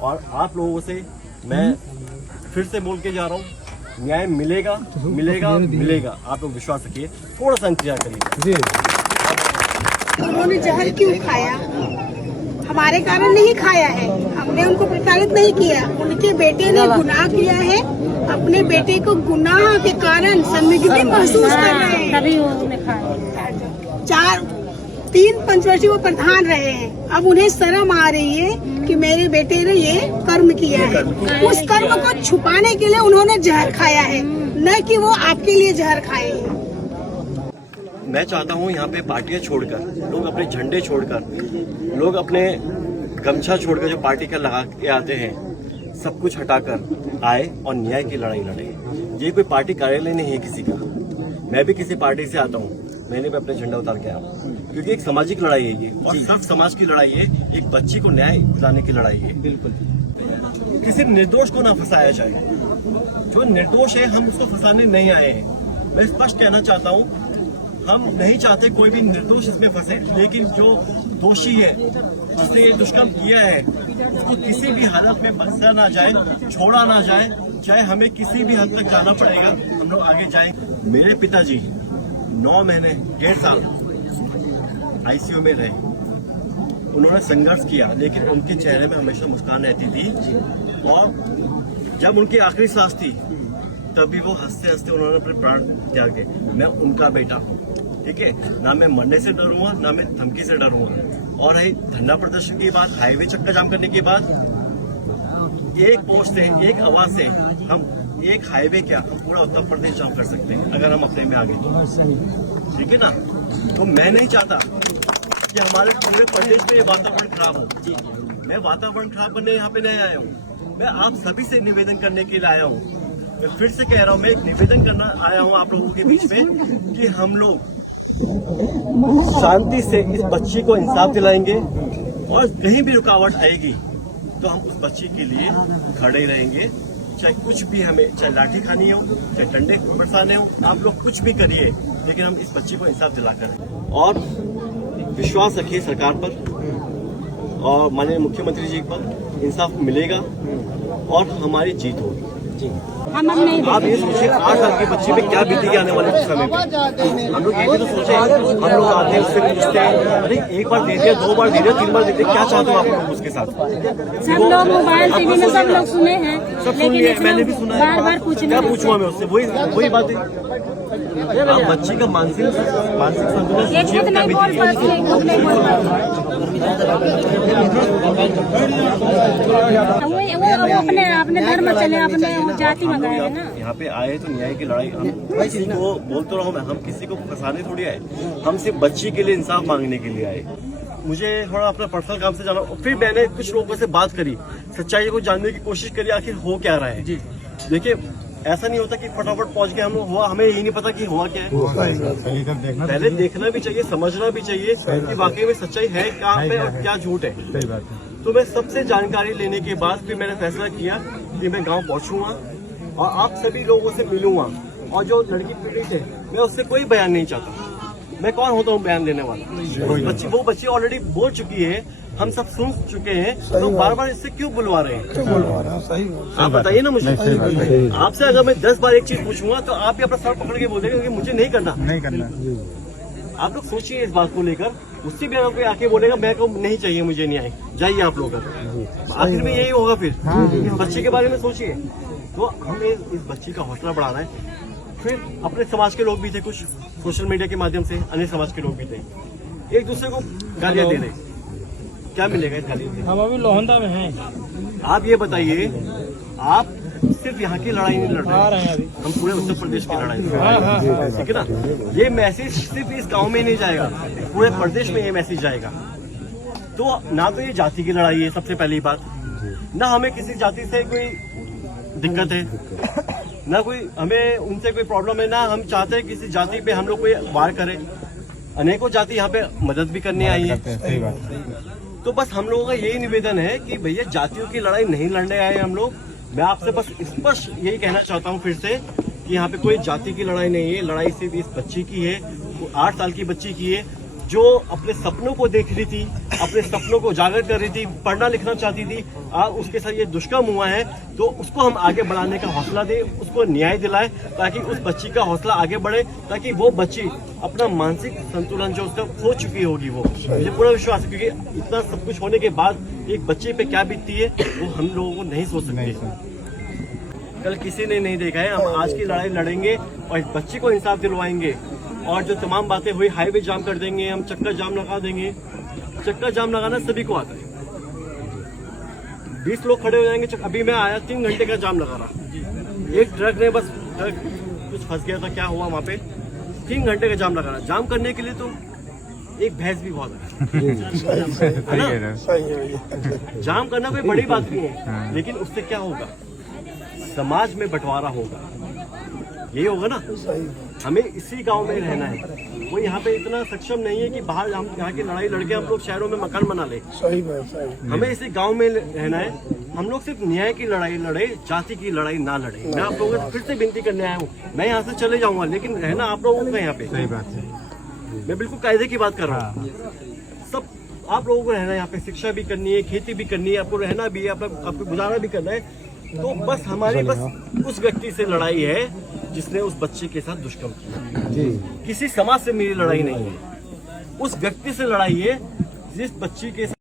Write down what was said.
और आप लोगों से मैं फिर से बोल के जा रहा हूँ, न्याय मिलेगा मिलेगा मिलेगा। आप लोग विश्वास रखिए, थोड़ा सा इंतजार करिए। उन्होंने जहर क्यों खाया? हमारे कारण नहीं खाया है, हमने उनको प्रताड़ित नहीं किया। उनके बेटे ने गुनाह किया है, अपने बेटे को गुनाह के कारण संदिग्धि महसूस कर रहे हैं। तभी उसने खाया। 3 पंचवर्षीय वो प्रधान रहे हैं, अब उन्हें शर्म आ रही है कि मेरे बेटे ने ये कर्म किया है। उस कर्म को छुपाने के लिए उन्होंने जहर खाया है, न कि वो आपके लिए जहर खाए हैं। मैं चाहता हूँ यहाँ पे पार्टियां छोड़कर, लोग अपने झंडे छोड़कर, लोग अपने गमछा छोड़कर जो पार्टी का लगा के आते हैं, सब कुछ हटाकर आए और न्याय की लड़ाई लड़े। ये कोई पार्टी कार्यालय नहीं है किसी का। मैं भी किसी पार्टी से आता हूँ, मैंने भी अपने झंडा उतार के आया, क्योंकि एक सामाजिक लड़ाई है ये, और सब समाज की लड़ाई है। एक बच्ची को न्याय दिलाने की लड़ाई है। बिल्कुल, किसी निर्दोष को ना फंसाया जाए। जो निर्दोष है हम उसको फंसाने नहीं आए हैं। मैं स्पष्ट कहना चाहता हूँ, हम नहीं चाहते कोई भी निर्दोष इसमें फंसे, लेकिन जो दोषी है, जिसने ये दुष्कर्म किया है, उसको किसी भी हालत में बख्शा ना जाए, छोड़ा ना जाए, चाहे हमें किसी भी हद तक जाना पड़ेगा, हम लोग आगे जाएंगे। मेरे पिताजी 9 महीने 1.5 साल आईसीयू में रहे। उन्होंने संघर्ष किया, लेकिन उनके चेहरे में हमेशा मुस्कान रहती थी, और जब उनकी आखिरी सांस थी तभी वो हंसते हंसते उन्होंने अपने प्राण त्यागे। मैं उनका बेटा हूँ, ठीक है ना। मैं मरने से डरूंगा, ना मैं धमकी से डरूंगा। और रही धरना प्रदर्शन की बात, हाईवे चक्का जाम करने की बात, एक पोस्ट से, एक आवाज से हम एक हाईवे क्या, हम पूरा उत्तर प्रदेश जाम कर सकते हैं अगर हम अपने में आगे तो, ठीक है ना। तो मैं नहीं चाहता कि हमारे पूरे प्रदेश में ये वातावरण खराब हो। मैं वातावरण खराब करने यहाँ पे नहीं आया हूँ, मैं आप सभी से निवेदन करने के लिए आया हूँ। मैं फिर से कह रहा हूँ, मैं एक निवेदन करना आया हूँ आप लोगों के बीच में कि हम लोग शांति से इस बच्ची को इंसाफ दिलाएंगे, और कहीं भी रुकावट आएगी तो हम उस बच्ची के लिए खड़े रहेंगे। चाहे कुछ भी हमें, चाहे लाठी खानी हो, चाहे डंडे बरसाने हो, आप लोग कुछ भी करिए, लेकिन हम इस बच्ची को इंसाफ दिलाकर। और विश्वास रखिए सरकार पर और माननीय मुख्यमंत्री जी पर, इंसाफ मिलेगा और हमारी जीत होगी। आप ये सोचिए 8 साल की बच्ची में क्या बीतेगी आने वाले समय में। हम लोग ये भी तो सोचे, हम लोग आते हैं उससे पूछते हैं, अरे एक बार दे दिया, 2 बार दे दिया, 3 बार दे दिया, क्या चाहते हो आप लोग उसके साथ? सब लोग मोबाइल टीवी में सब लोग सुने हैं, सब सुन लिए, मैंने भी सुना है। बार-बार पूछना, क्या पूछूंगा मैं उससे? वही बात है। आप बच्ची का मानसिक संतुलन सोचिए, क्या बीतेगी। अपने धर्म चले, अपने जाति में गए हैं ना। यहाँ पे आए तो न्याय की लड़ाई, हम किसी को बोल तो रहा हूँ मैं, हम किसी को फंसाने थोड़ी आए, हम सिर्फ बच्ची के लिए इंसाफ मांगने के लिए आए। मुझे थोड़ा अपना पर्सनल काम से जाना, फिर मैंने कुछ लोगों से बात करी, सच्चाई को जानने की कोशिश करी, आखिर हो क्या रहा है। देखिए ऐसा नहीं होता कि फटाफट पहुंच के हम लोग हुआ, हमें यही नहीं पता कि हुआ क्या है। पहले देखना भी चाहिए, समझना भी चाहिए कि वाकई में सच्चाई है कहाँ पे और क्या झूठ है। तो मैं सबसे जानकारी लेने के बाद फिर मैंने फैसला किया कि मैं गांव पहुंचूंगा और आप सभी लोगों से मिलूंगा, और जो लड़की पीड़ित है मैं उससे कोई बयान नहीं चाहता। मैं कौन होता हूँ बयान देने वाला? वो बच्ची ऑलरेडी बोल चुकी है, हम सब सुन चुके हैं, तो बार बार इससे क्यों बुलवा रहे हैं? आप बताइए ना मुझे। आपसे अगर मैं 10 बार एक चीज पूछूंगा तो आप भी अपना सर पकड़ के बोल देंगे क्योंकि मुझे नहीं करना। आप लोग सोचिए इस बात को लेकर, उससे भी अगर कोई आके बोलेगा मैं को नहीं चाहिए, मुझे नहीं आए, जाइए आप लोग, आखिर में यही होगा। फिर इस बच्चे के बारे में सोचिए। तो हमें इस बच्ची का हौसला बढ़ाना है। फिर अपने समाज के लोग भी थे, कुछ सोशल मीडिया के माध्यम से अन्य समाज के लोग भी थे, एक दूसरे को गालियां दे रहे। क्या मिलेगा इस गाली से? हम अभी लोहंदा में हैं। आप ये बताइए, आप सिर्फ यहाँ की लड़ाई नहीं लड़ रहे हैं, हम पूरे उत्तर प्रदेश की लड़ाई लड़ रहे हैं, ठीक है ना। ये मैसेज सिर्फ इस गांव में नहीं जाएगा, पूरे प्रदेश में ये मैसेज जाएगा। तो ना तो ये जाति की लड़ाई है सबसे पहली बात, ना हमें किसी जाति से कोई दिक्कत है, ना कोई हमें उनसे कोई प्रॉब्लम है, ना हम चाहते हैं किसी जाति पे हम लोग कोई वार करें। अनेकों जाति यहाँ पे मदद भी करने आई है। तो बस हम लोगों का यही निवेदन है कि भैया जातियों की लड़ाई नहीं लड़ने आए हम लोग। मैं आपसे बस स्पष्ट यही कहना चाहता हूँ फिर से कि यहाँ पे कोई जाति की लड़ाई नहीं है, लड़ाई सिर्फ इस बच्ची की है, 8 साल की बच्ची की है। जो अपने सपनों को देख रही थी, अपने सपनों को उजागर कर रही थी, पढ़ना लिखना चाहती थी, उसके साथ ये दुष्कर्म हुआ है, तो उसको हम आगे बढ़ाने का हौसला दें, उसको न्याय दिलाएं, ताकि उस बच्ची का हौसला आगे बढ़े, ताकि वो बच्ची अपना मानसिक संतुलन जो उसका खो चुकी होगी, वो मुझे पूरा विश्वास है, क्योंकि इतना सब कुछ होने के बाद एक बच्चे पे क्या बीतती है वो हम लोगों को नहीं सोच सकते। कल किसी ने नहीं देखा है, हम आज की लड़ाई लड़ेंगे और इस बच्ची को इंसाफ दिलवाएंगे। और जो तमाम बातें हुई, हाईवे जाम कर देंगे, हम चक्कर जाम लगा देंगे। चक्कर जाम लगाना सभी को आता है, 20 लोग खड़े हो जाएंगे। अभी मैं आया 3 घंटे का जाम लगा रहा, एक ट्रक ने बस कुछ फंस गया था, क्या हुआ वहाँ पे, 3 घंटे का जाम लगा रहा। जाम करने के लिए तो एक भैंस भी बहुत है ना? जाम करना कोई बड़ी बात नहीं है, लेकिन उससे क्या होगा, समाज में बंटवारा होगा, यही होगा ना। हमें इसी गांव में रहना है, कोई यहाँ पे इतना सक्षम नहीं है कि बाहर हम यहाँ की लड़ाई लड़के हम लोग शहरों में मकान बना ले। सही बात। हमें इसी गांव में रहना है। हम लोग सिर्फ न्याय की लड़ाई लड़े, जाति की लड़ाई ना लड़े। मैं आप लोगों को फिर से विनती करने आया हूँ, मैं यहाँ से चले जाऊंगा, लेकिन रहना आप लोगों का यहाँ पे। सही बात है, मैं बिल्कुल कायदे की बात कर रहा हूँ। सब आप लोगों को रहना है यहाँ पे, शिक्षा भी करनी है, खेती भी करनी है, आपको रहना भी है, आपको गुजारा भी करना है। तो बस हमारी उस व्यक्ति से लड़ाई है जिसने उस बच्चे के साथ दुष्कर्म किया। किसी समाज से मेरी लड़ाई नहीं है, उस व्यक्ति से लड़ाई है जिस बच्ची के साथ